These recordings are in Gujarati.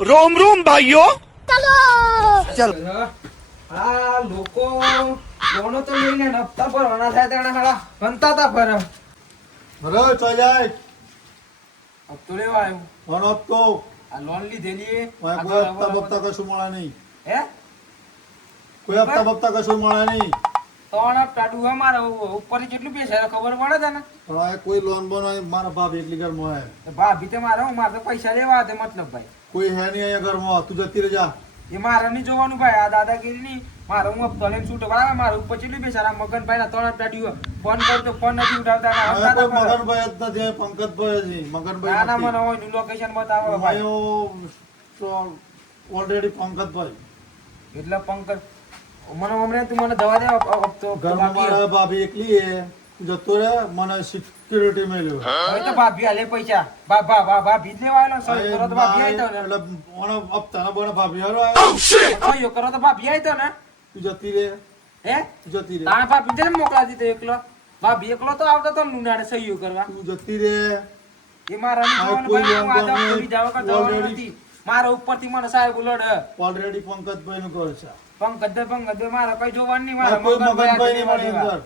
रोम रोम भाइयों ચલો આ લોકો લોનો તો લઈને હપ્તા ભરવાના થાય તેના હાડા બનતા તા ફર બરો ચો જાય હપ્તો લેવા આવ્યો ફોન આપતો આ લોન લીધેલી કોઈ હપ્તા બપ્તા કશું મળે નહીં હે કોઈ હપ્તા બપ્તા કશું મળે નહીં ત્રણ હપ્તા ડુહા મારે ઉપર કેટલું પૈસા ખબર પડે છે ને પણ આ કોઈ લોન બોન મારા બાપ એટલી ઘરમાં હે ભાભી તે મારે મારે તો પૈસા લેવા દે મતલબ ભાઈ કોઈ હે નહીં અહીંયા ઘરમાં તું જતી રહેજા એ મારે નહીં જોવાનું ભાઈ આ દાદાગીરી નહીં મારે હું હપ્તો લઈને છૂટો બરાબર મારે ઉપર કેટલું પૈસા આ મગનભાઈ ના ત્રણ હપ્તા ડ્યુ ફોન કરતો ફોન નથી ઉઠાવતા હવે કોઈ મગનભાઈ જ નથી પંકજભાઈ જ નહીં ના ના મને મગનભાઈ હોય લોકેશન બતાવો ભાઈ ઓલરેડી પંકજભાઈ એટલે પંકજ મને હમણાં તું મને દવા દે હપ્તો ઘરમાં મારા ભાભી એકલી હે જતો રે મને સિક્યુરિટી મળ્યો હવે તો ભાભી આલે પૈસા ભાભી જ લેવા આવેલો સહી કરો તો ભાભી આવી તો ને એટલે ઓનો હપ્તાના બોને ભાભી હાલો આવ્યો સહી કરો તો ભાભી આવી તો ને તું જતી રે હે તું જતી રે તારા ભાભી ને મોકલા દીધો એકલો ભાભી એકલો તો આવતો તો લુનાડે સહીઓ કરવા તું જતી રે એ મારા આ કોઈ ભાઈ હું આદમ લોન કરી જાવ કે જવાનું નથી મારા ઉપરથી મને સાહેબ ઉલડ ઓલરેડી પંકજભાઈ નું ઘર છે પંકજ મારા કઈ જોવાનું નહીં આ મારા કોઈ મગનભાઈ લેવા નહીં દેવા. અંદર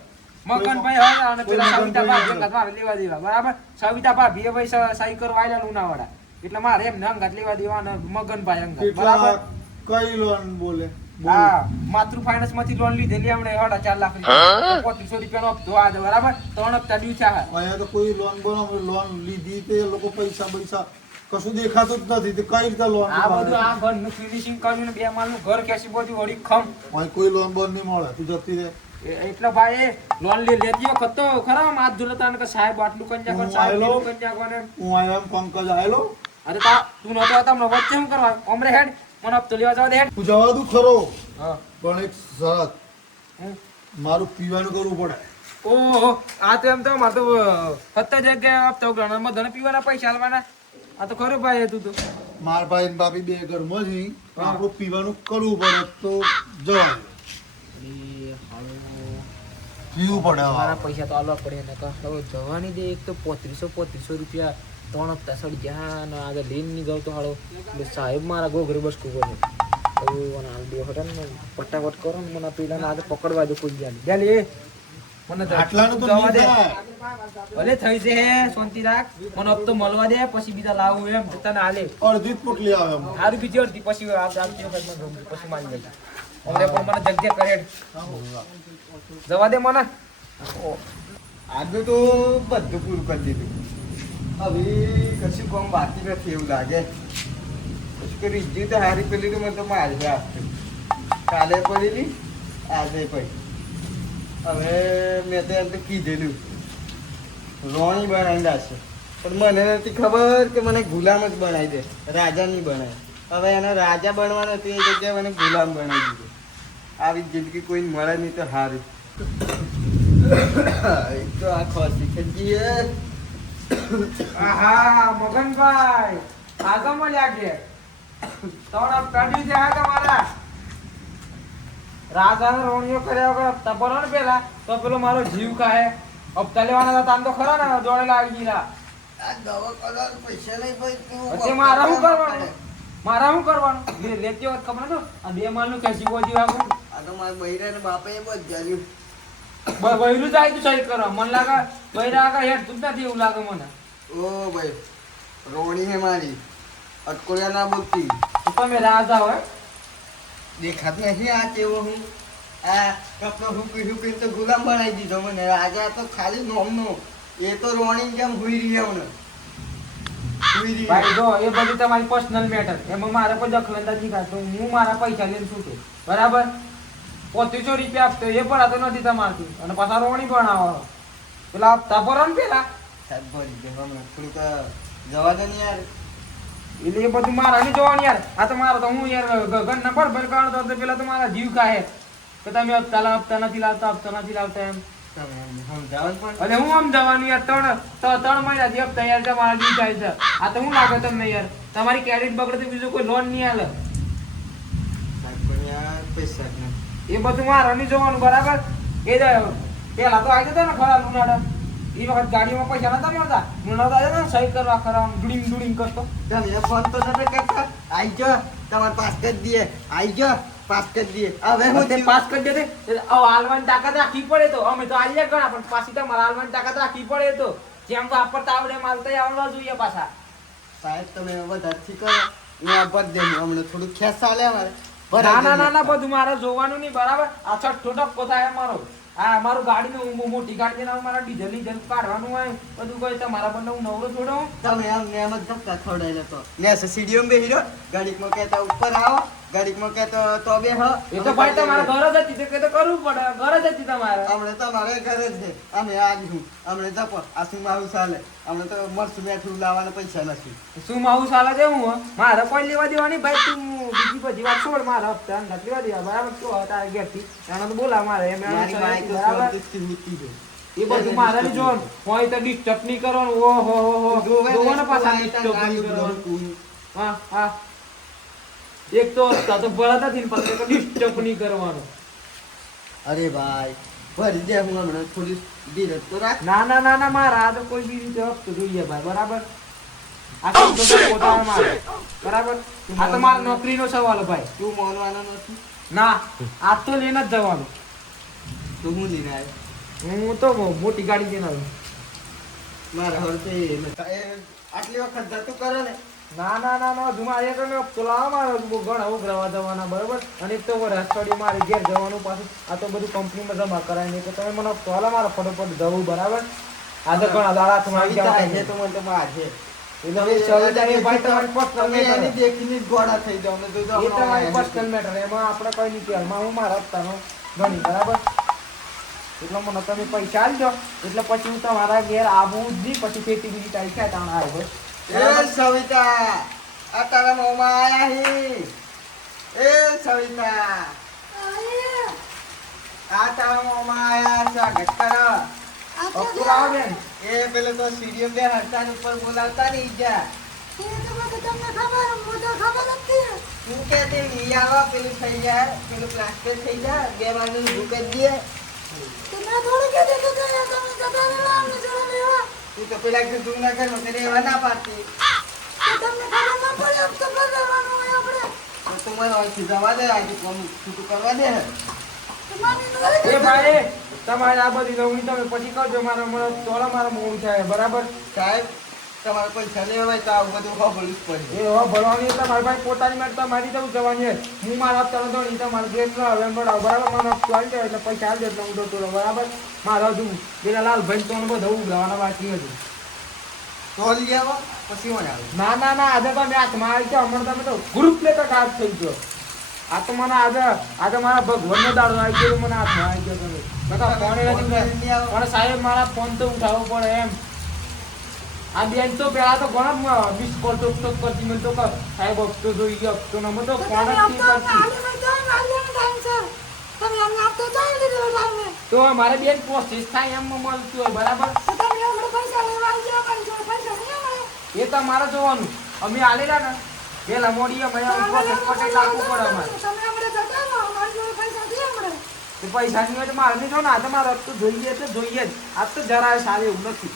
મગનભાઈ હા અને પેલા કોઈ સવિતા મગનભાઈ ભાભી અંગાત મારે લેવા દેવા બરાબર સવિતા ભાભી એ ભાઈ સહી કરવા આયેલા લુણાવાડા એટલે મારે એમને અંગાત લેવા દેવા અને મગનભાઈ અંગાત બરાબર કેટલા કઈ લોન બોલે હા માતૃ ફાઇનાન્સ માંથી લોન લીધેલી હમણે 4.5 લાખ રૂપિયા 3500 રૂપિયાનો હપ્તો આ દે બરાબર 3 હપ્તા ડ્યુ છે અહીંયા તો કોઈ લોન બોલો લોન લીધી તે લોકો પૈસા કશું દેખાતું જ નથી તે કઈ રીતે લોન આ બધું આ ઘરનું ફિનિશિંગ કર્યું ને બે માળનું ઘર કેસી બધું વળી ખમ કોઈ લોન બોન નહીં મળે તું જતી રે એટલે ભાઈ લોન લેતી વખત તો ખરા હાથ ધુલતા ને કે સાહેબ આટલું કંજા કોણ સાહેબ આયેલો. એટલું કંજા કોણ હું આયા એમ પંકજ આયેલો અરે તા તું નતો તમને વચ્ચે શું કરવા ઓમરે હેડ મને હપ્તો લેવા જવા દે હેડ તું જવા દઉં ખરો હા પણ એક શરત મારું પીવાનું કરવું પડે ઓહો આ તો એમ તો મારે તો 70 જગ્યાએ હપ્તો ઉઘરાણો મને પીવાના પૈસા આલવાના આ તો ખરું ભાઈ તું તો માર ભાઈ ને ભાભી બે ઘરમાં જ આપણું પીવાનું કરવું પડે તો જવાનું પીવું પડે મારા પૈસા તો આલવા પડે ને હવે જવાની દે એક તો 3500 રૂપિયા 3 હપ્તા સડી ગયા અને આગળ લેન ની ગયો તો હાલો એટલે સાહેબ મારા ગોઘરે બસ કુવો ને મને હાલ દે હટન ને ફટાફટ કરો ને મને પેલા ને આજે પકડવા દે કોઈ ગયા લે લે મને આટલાનું તો જવા નહીં દે થાય. ભલે થઈ છે શાંતિ રાખ મને હપ્તો મળવા દે પછી બીજા લાવું એમ તને હાલે અડધી જ પોટલી આવે એમ. હારું બીજી અડધી પછી આવતી વખત મને ગમતું પછી માની જાય હવે પણ મને જગ્યા કરે જવા દે મને આજનું તો બધું પૂરું કરી દીધું હવે કશું કામ બાકી નથી એવું લાગે પછી કે રીઝી તો હારી પેલી તો મને તો મારી આપશે કાલે પડેલી આજે પડી હવે મેં તો એમ તો કીધેલું રોણી બનાવી લાશે પણ મને નથી ખબર કે મને ગુલામ જ બનાવી દે રાજા નહીં બનાવે હવે એને રાજા બનવાનો હતી એ જગ્યાએ મને ગુલામ બનાવી દીધો આવી જિંદગી કોઈ મળે નહીં તો હારી એક તો આ ખોસી ખજી આહા મગનભાઈ આગળ મળ્યા કે ત્રણ હપ્તા ડી દે તમારા રાજાને રોણીઓ કર્યા વગર હપ્તા ભરો ને પેલા તો પેલો મારો જીવ કાહે હપ્તા લેવાના હતા તાન તો ખરા ને દોડેલા આવી ગયેલા આ દવા કરવાનું પૈસા નહીં ભાઈ તું પછી મારા શું કરવાનું લેતી વખત ખબર નતો આ બે માલનું કેસી બોજી વાગું આ તો મારા બૈરાને બાપે બધાયું બૈરું જાય તું સહી કરવા મને લાગે બૈરા આગળ હેડ તું જ નથી એવું લાગે મને ઓ ભાઈ રોણી હે મારી અટકોયા ના બોલતી તમે રાજા હોય દેખાત નથી આ કેવો હું આ કપડો હુકી તો ગુલામ બનાવી દીધો મને રાજા તો ખાલી નોમનો એ તો રોણી જેમ હુઈ રહી મને હુઈ રહી ભાઈ જો એ બધી તમારી પર્સનલ મેટર એમાં મારે કોઈ દખલંદાજી કરતો હું મારા પૈસા લઈને છૂટું બરાબર 3500 રૂપિયા આપતો એ પણ તો નથી તમારથી અને પાછા રોણી બનાવો પેલા હપ્તા ભરો ને પેલા સાહેબ ભરી દે હમણાં થોડુંક જવા દે ને યાર એટલે એ બધું મારા નહીં જોવાનું યાર આ તો મારો તો હું યાર ઘર નંબર ભર કાઢતો તો પેલા તો મારા જીવ કાહે કે તમે હપ્તા નથી લાવતા એમ તમે સમજાવવાનું પણ એટલે હું આમ જવાનું યાર ત્રણ મહિનાથી હપ્તા યાર તમારા જીવ થાય છે આ તો હું લાગે તમને યાર તમારી ક્રેડિટ બગડે તો બીજું કોઈ લોન નહીં હાલે સાહેબ પણ યાર પૈસા જ નથી એ બધું મારે નહીં જોવાનું બરાબર એ પેલા તો આવી જતા ને ખરા લુનાડા એ વખત ગાડીમાં પૈસા નતા મળતા લુનાડા આવ્યો ને સહી કરવા ખરા ડુડિંગ કરતો તમે ફોન તો નથી કરતા આઈ જો તમારે પાસ કરી દઈએ આઈ જો પાસ કરી દઈએ હવે હું તે પાસ કરી દે તે હાલવાની તાકાત રાખવી પડે તો અમે તો આલ્યા ગણા પણ પાછી તમારે હાલવાની તાકાત રાખવી પડે તો જેમ વાપરતા આવડે એમ હાલતા આવડવા જોઈએ પાછા સાહેબ તમે વધારથી કરો હું આ બદ દે હમણાં થોડું ખેસ ચાલે અમારે ના બધું મારે જોવાનું નહીં બરાબર આ છઠ્ઠો ટપકો થાય અમારો હા મારું ગાડીનું મોટી ગાડી ને મારા ડીઝલ કાઢવાનું હોય બધું કોઈ તમારા બંને હું નવરો છોડો તમે આમને એમ જ ધક્કા ખવડાવી લેતો ને સીડીઓ બેહી રહ્યો ગાડીમાં કહેતા ઉપર આવો ગાડીમાં કહેતો તો બે હ એ તો ભાઈ તમારે ઘર જ હતી તો કરવું પડે ઘર જ હતી તમારે હમણે તમારે ઘરે જ છે અમે આવ્યું હમણે જપો આ શું મારું ચાલે હમણે તો મરચું મેઠું લાવવાના પૈસા નથી શું માવું સાલા દેવું મારે કોઈ લેવા દેવાની ભાઈ તું બીજી બધી વાત છોડ મારા હપ્તા નથી લેવા દેવા બરાબર તો તારે ઘેરથી એના તો બોલા મારે એમ મારી બાઈક તો બરાબર સ્વર્ગથી નીકળી ગઈ. એ બધું મારે નહીં જોવાનું હોય તો ડિસ્ટર્બ નહીં કરવાનું ઓહો જોવાના પાછા ડિસ્ટર્બ નહીં કરવાનું હા એક તો હપ્તા તો ભરાતા નથી ને પછી ડિસ્ટર્બ નહીં કરવાનું અરે ભાઈ ભરી દે હું હમણાં થોડી ધીરજ તો રાખ ના મારા આ તો કોઈ બી રીતે હપ્તો જોઈએ ભાઈ બરાબર આ શબ્દો તો પોતાના મારે બરાબર આ તો મારા નોકરીનો સવાલ ભાઈ તું માનવાનો નથી ના આજ તો લઈને જ જવાનું તો હું લઈને આવ્યો હું તો મોટી ગાડી લઈને આવ્યો મારા હળતે આટલી વખત જતું કરે ને ના જુમા એક અમે હપ્તો લાવો મારે ઘણા ઉઘરાવા જવાના બરાબર અને એક તો અઠવાડિયે મારે ઘેર જવાનું પાછું આ તો બધું કંપનીમાં જમા કરાય નહીં તો તમે મને હપ્તો હાલો મારે ફટોફટ જવું બરાબર આ તો ઘણા દાડા હાથમાં આવી સવિતા જાય છે તો મને તો મારશે. એટલે હવે સવિતા એ ભાઈ તમારી personal તમે matter. એની દેખીને જ ગોળા થઈ જાઓ. અમે તો જો એ તમારી હમણાં પર્સનલ મેટર એમાં આપણે કઈ નહીં કહેવાનું હું મારા હપ્તાનો ગણી બરાબર એટલે મને તમે પૈસા આલજો એટલે પછી હું તમારા ઘેર આવું જ નહીં પછી ખેતી બીજી તારીખ થાય તાણ આવ્યો એ સવિતા આ તારા મોંમાં આયા હી. એ સવિતા આ તારા મોંમાં આયા સ્વાગત કરો. હપ્તો લાવો બેન એ પેલો તો સીડીઓ બે હડતાલ ઉપર બોલાવતા નહીં જા. તું કે તે લઈ આવો પેલું થઈ જાય પેલું પ્લાસ્ટર થઈ જાય 2 વારનું ઊભું કરી દે. તું તો પેલા કીધું ના કર મને એવા ના પાડતી. તો તું મને અહીંથી જવા દે આજે કોમ છૂટું કરવા દે. એ ભાઈ તમારે આ બધી લવણી તમે પછી કરજો મારા મને તોલા મારા મોડું થાય બરાબર સાહેબ તમારે પૈસા લેવા હોય તો આવું બધું ખબર જ પડે. એ હો ભરવાની એટલે મારી ભાઈ પોતાની માટે તમારી જવું જવાની છે. હું મારા હપ્તાનો દઉં નહીં તમારે ગેસ ના હવે બરાબર બરાબર મને હપ્તો આવી જાય એટલે પૈસા આવી જાય એટલે હું જતો રહું બરાબર મારે હજુ પેલા લાલભાઈ તો બધા ઉઘરાવાના બાકી હતું તો લઈ આવો પછી મને આવે. ના આજે તો મેં હાથમાં આવી ગયો હમણાં તમે તો ગ્રુપ લેતા કામ થઈ ગયો આ તો મને આજે મારા ભગવાનનો દાડો આવી ગયો મને હાથમાં આવી ગયો તમે બકા ફોન નથી પણ સાહેબ મારા ફોન તો ઉઠાવવો પડે એમ આ બેન તો પેલા તો ઘણા મિસ કોલ ટોક કરતી મને તો સાહેબ હપ્તો જોઈ ગયો હપ્તો ન મને તો ફોન જ નહીં કરતી તો મારે બેન પ્રોસેસ થાય એમ મળતું હોય બરાબર એ તો મારે જોવાનું અમે આલેલા ને પેલા મોડી અમે પ્રોસેસ પટે લાગવું પડે અમારે તો પૈસા ની હોય મારે નહીં જો ને આ તો મારે હપ્તો જોઈએ એટલે જોઈએ જ આ તો જરાય સારું એવું નથી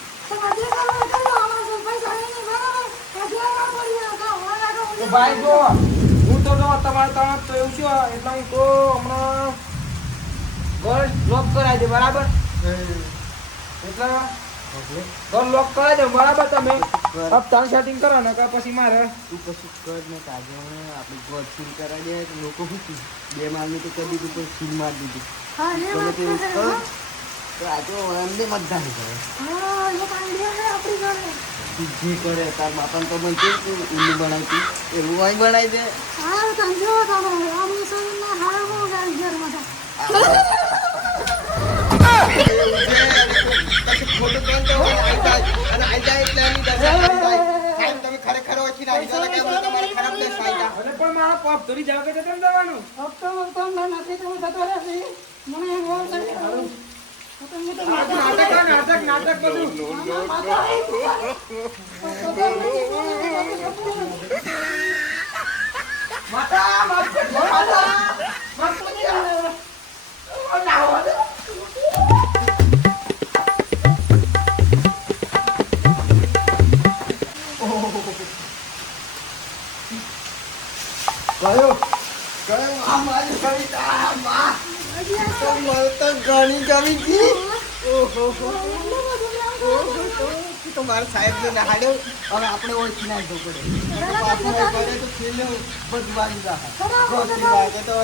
ભાઈ જો હું તો જો તમારે તરત તો એવું છે એટલે હું તો હમણાં ઘર લોક કરાવી દે બરાબર એટલે ઘર લોક કરાવી દે બરાબર તમે હપ્તાનું સેટિંગ કરો ને કે પછી મારે તું કશું કર ને કાજે આપણે ગોળ સીલ કરાવી દે તો લોકો શું કહે? 2 માળનું તો કરી દીધું તો સીલ મારી દીધું તમે તે એવું કરો તો આ તો એમને મતદાન કરે જે કરે તાર બાપાને તો બનતું તું ઊંડું બનાવતી એવું અહીં બનાવી દે. ખોટું કેમ તો અને આઈ જાય એટલે એની દશા થઈ જાય. સાહેબ તમે ખરેખર ઓછી નાખી દો કે મને તમારે ખરાબ દેશ આવી જાય. અરે પણ મારા પપ ધોરી જાવ કે કેમ જવાનું નાટક બધું કયો કયો આ મારી કવિતા માં તો મને તો ઘણી ગમી ગઈ. ઓહો તો મારા સાહેબને નહાડ્યો. હવે આપણે ઓળખી ના જવું પડે. પાછું એ કરે તો છેલ્લે બધું વાગી જાય. ગોતી વાગે તો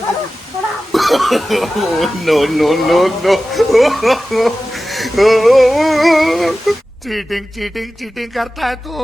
no, no, no, no. Cheating cheating cheating करता है तू.